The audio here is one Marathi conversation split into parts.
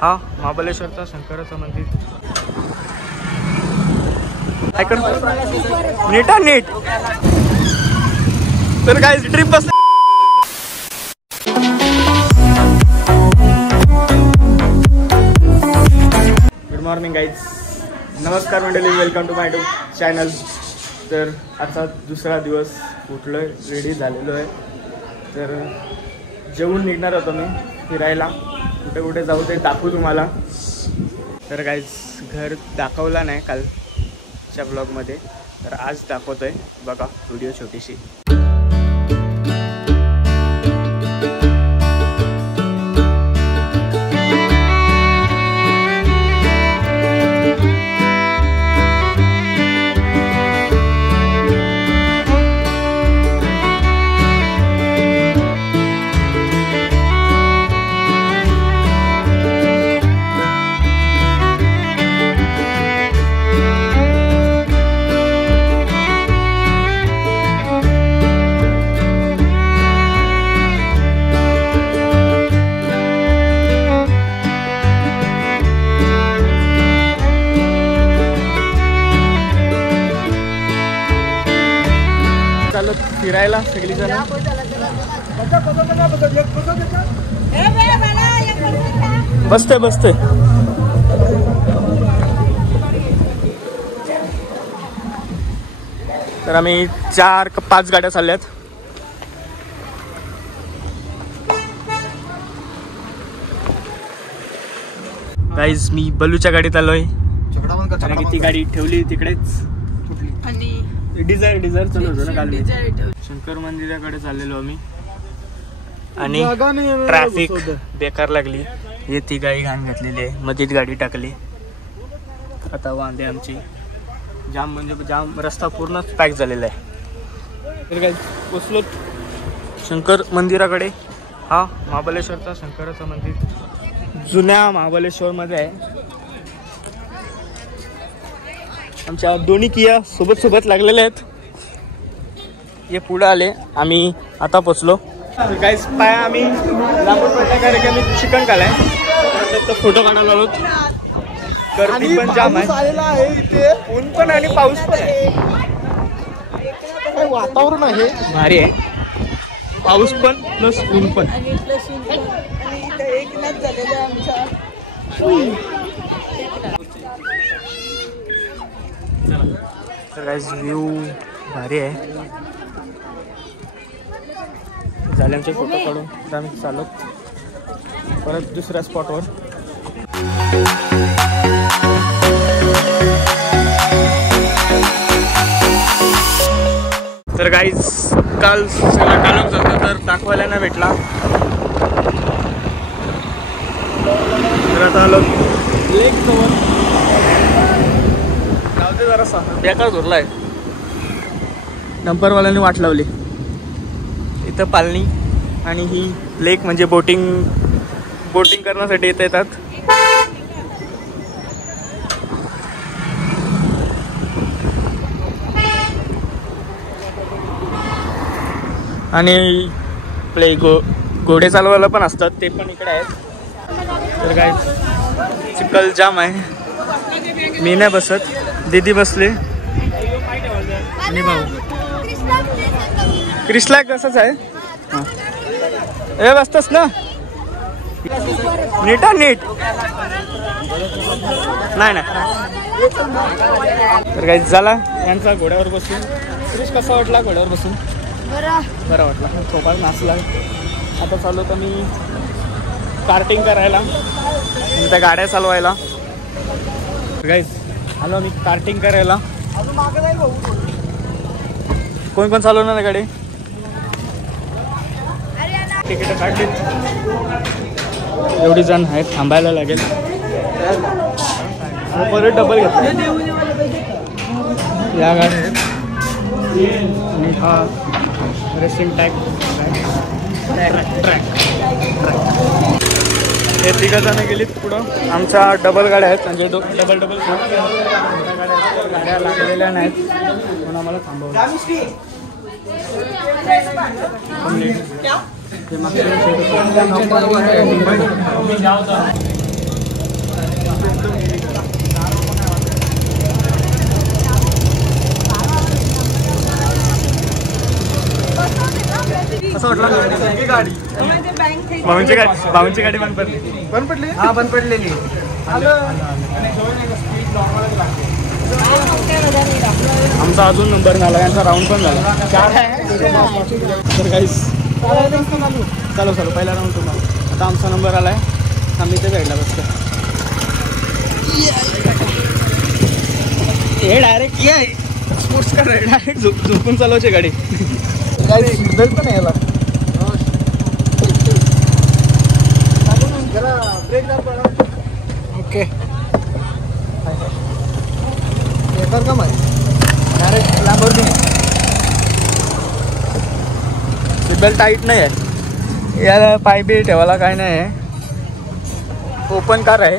हा महाबळेश्वरचा शंकराचं मंदिर. ऐकून नीट नीट तर काय ट्रिप बस. गुड मॉर्निंग गाईज, नमस्कार मंडळी, welcome to my YouTube channel. तर आजचा दुसरा दिवस, उठलोय, रेडी झालेलो आहे. तर जेवून निघणार होतो मी फिरायला, कुठे कुठे जाऊ ते दाखवू तुम्हाला. तर गाईज घर दाखवला नाही कालच्या ब्लॉगमध्ये, तर आज दाखवतोय, बघा व्हिडिओ छोटीशी. फिरायला सगळी जण बसते. तर आम्ही 4 का 5 गाड्या चालल्यात. गाईज मी बलूच्या गाडीत आलोय, कारण की ती गाडी ठेवली तिकडेच आणि डिझायर चालवतो ना काल. शंकर मंदिराकडे चाललेलो आम्ही आणि ट्रॅफिक बेकार लागली. हे ती गाडी घाण घातलेली आहे, मधीत गाडी टाकली. आता वांदे आमची जाम, म्हणजे जाम, रस्ता पूर्ण पॅक झालेला आहे. तर काय पोचलो शंकर मंदिराकडे. हा महाबळेश्वरचा शंकराचं मंदिर जुन्या महाबळेश्वरमध्ये आहे. आमच्या दोन्ही किया सोबत लागलेले आहेत. हे पुढे आले, आम्ही आता पोचलो. गाईस पाय आम्ही लांबून पडल्या, कारण की आम्ही चिकन खाल्लाय, तर फोटो काढायला आलो. गर्दी पण जाम आहे, ऊन पण आणि पाऊस पण आहे. वातावरण आहे भारी आहे, पाऊस पण प्लस ऊन पण. तर गाईस व्ह्यू भारी आहे. झाले आमचे फोटो काढून, तर आम्ही चालू परत दुसऱ्या स्पॉटवर. तर गाईज काल सगळं कालच होतं, तर दाखवायला नाही भेटला. तर आता आलो लेक जवळ. गावते जरासा बेकार धरलाय, डंपरवाल्यांनी वाट लावली. इथं पालणी आणि ही लेक, म्हणजे बोटिंग करण्यासाठी इथे येतात. आणि आपले घोडे चालवायला पण असतात, ते पण इकडे आहेत. तर काय चिखल जाम आहे, मी नाही बसत, दीदी बसले आणि भाऊ. क्रिसला कसंच आहे, हे बसतस ना नीट नाही. तर काही झाला यांचा घोड्यावर बसून. क्रिस कसा वाटला घोड्यावर बसून? बरा वाटला, सोपा नाचला. आता चालू तर मी कार्टिंग करायला, त्या गाड्या चालवायला. गाईज आलो मी कार्टिंग करायला. कोण चालवणार ना गाडी? तिकीट काढलीत, एवढी जण आहेत, थांबायला लागेल. परत डबल घेतला या गाडी. आणि हा रेसिंग ट्रॅक. हे 3 जण गेलीत पुढं. आमच्या डबल गाड्या आहेत, म्हणजे डबल गाड्या लागलेल्या नाहीत, म्हणून आम्हाला थांबवलं. वाटला गाडी भाऊंची गाडी बंद पडली हा बंद पडलेली आमचा अजून नंबर झाला यांचा राऊंड पण झाला तर काहीच चालू पहिला राऊंड तुम्हाला आता आमचा नंबर आलाय आम्ही ते साईडला बसतो हे डायरेक्ट ये स्पोर्ट्स कार आहे डायरेक्ट झोपून चालवायची गाडी बेल्ट पण याला ओके पेपर का माहिती डायरेक्ट लॅम्बोर्गिनी सीटबेल्ट टाईट नाही आहे याला पाय बी ठेवायला काय नाही आहे ओपन कार आहे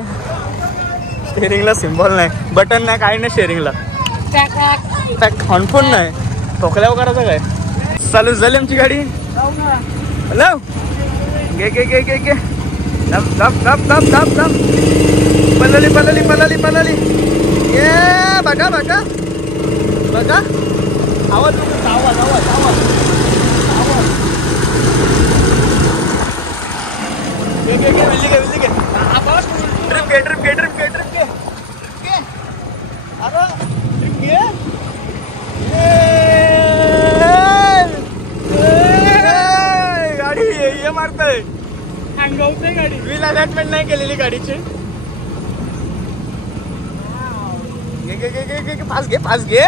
स्टेअरिंगला सिम्बॉल नाही बटन नाही काय नाही स्टेअरिंगला पॅक हॉर्न नाही ठोकल्यावर करायचं काय चालू झाली आमची गाडी हॅलो गे गे गे गे गे धप धप धप धप धप धप पलली पलली पलली पलली ये बघा बघा बघा आवाज आवाज आवाज आवाज गे गे गे विल्ली गे ट्रिप घे ट्रिप घे ट्रिप घे ट्रिप घे अरे ट्रिप घे गाडी हे मारतय हँगवते गाडी व्हील अटॅचमेंट नाही केलेली गाडीची पास घे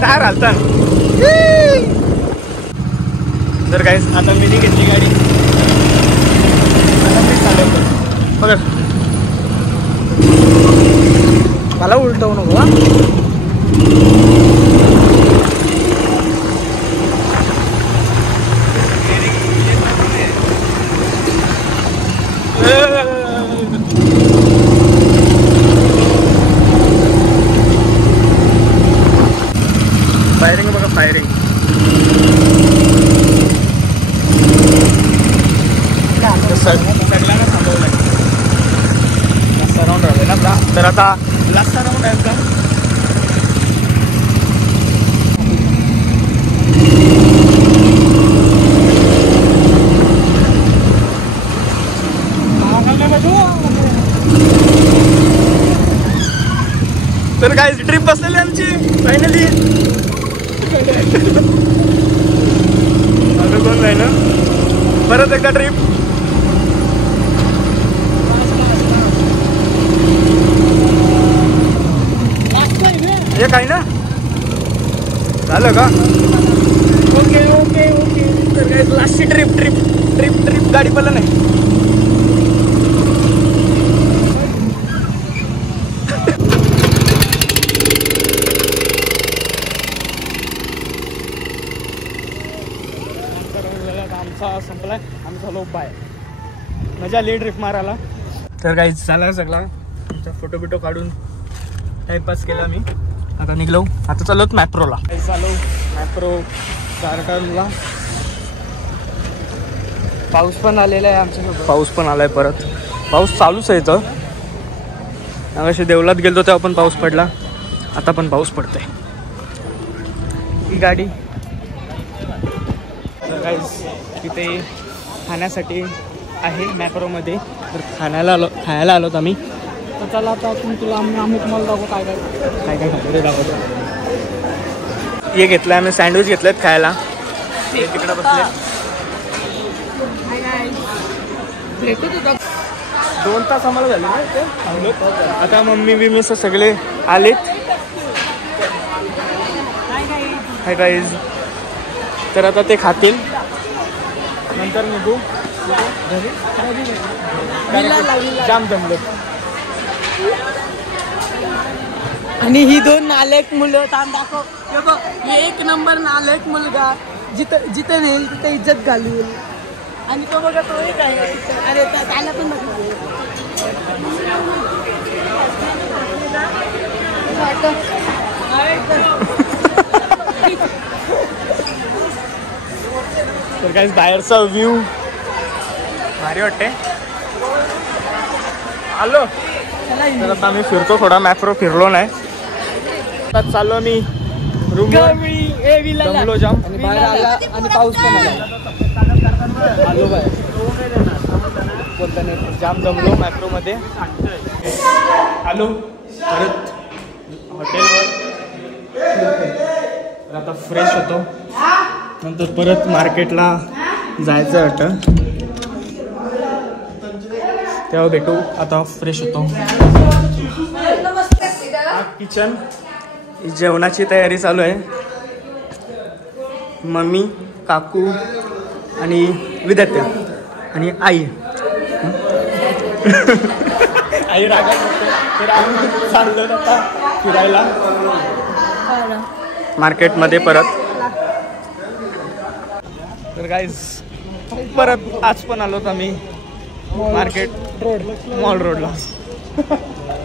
टायर हालता तर काय आता मी घेतली गाडी बघ मला उलटवू नको फायरिंग बघा फायरिंग सगळ्यांना थांबवलंय लास्ट राऊंड राहिले ना तर आता लास्ट राऊंड आहे का तर काय ट्रिप बसलेली आमची फायनली कोण नाही ना परत एकदा ट्रिप एक आहे ना झालं का ओके ओके ओके तर काय लास्टची ट्रिप ट्रिप ट्रिप ट्रिप गाडी पडलं नाही संपलाय आमचा लोक बाय मजा आली ट्रिप मारायला तर काही झाला सगळा आमचा फोटो बिटो काढून टाइमपास केला मी आता निघलो आता चालत मॅप्रोला चालू मॅप्रो गार्डनला पाऊस पण आलेला आहे आमच्यासोबत पाऊस पण आलाय परत पाऊस चालूच आहे इथं अशी देवलात गेलो तेव्हा पण पाऊस पडला आता पण पाऊस पडतोय ही गाडी तर काही तिथे खाण्यासाठी आहे मॅप्रोमध्ये तर खायला आलोत आम्ही तर चला आता तुला आम्ही तुम्हाला दाखवू काय काय खातो ते दाखवतो हे घेतलं आम्ही सँडविच घेतलेत खायला ते तिकडं बसले 2 तास आम्हाला झाले ना ते आता मम्मी बिम्मी सगळे आलेत हाय गाईज तर आता ते खातील नंतर निघू जाम जमले आणि ही 2 नालायक मुलं थांब दाखव हे 1 नंबर नालायक मुलगा जिथं नेईल तिथे इज्जत घालून आणि तो बघा तो एक आहे अरे त्याला पण तर काय बाहेरचा व्ह्यू भारी वाटते आलो तर आता आम्ही फिरतो थोडा मॅप्रो फिरलो नाही आता चाललो मी रूम विलाला दमलो जाम आणि बाहेर आला आणि पाऊस पण आला. आलो बाय बोलताना जाम दमलो मॅप्रो मध्ये. आलो परत हॉटेलवर. आता फ्रेश होतो, नंतर परत मार्केटला जायचं वाटतं, तेव्हा भेटू. आता फ्रेश होतो. किचन जेवणाची तयारी चालू आहे. मम्मी, काकू आणि विद्यार्थी आणि आई. आई रागा तर आम्ही चाललो आता फिरायला मार्केटमध्ये परत. तर गाईज परत आज पण आलोत आम्ही मार्केट रोड, मॉल रोडला.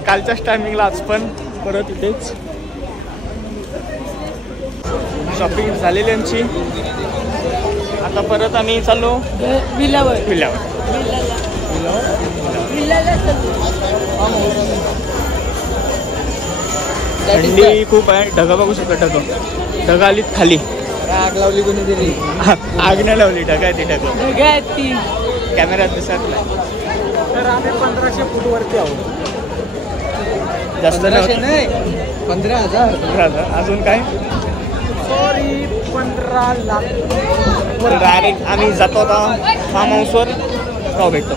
कालच्याच टायमिंगला आज पण परत इथेच शॉपिंग झालेली आमची. आता परत आम्ही चाललो विलावर. थंडी खूप आहे. ढगा बघू शकता, ढग आलीत खाली. आग लावली कोणी दिली. आग नाही लावली, ढगा आहे ती. ढगा आहेत ती, कॅमेऱ्यात दिसत नाही. तर आम्ही 1500 फूट वरती आहोत. जास्त 1500 नाही 15,000. अजून काय सॉरी 15 लाख. डायरेक्ट आम्ही जातो आता फार्म हाऊसवर. भेटतो.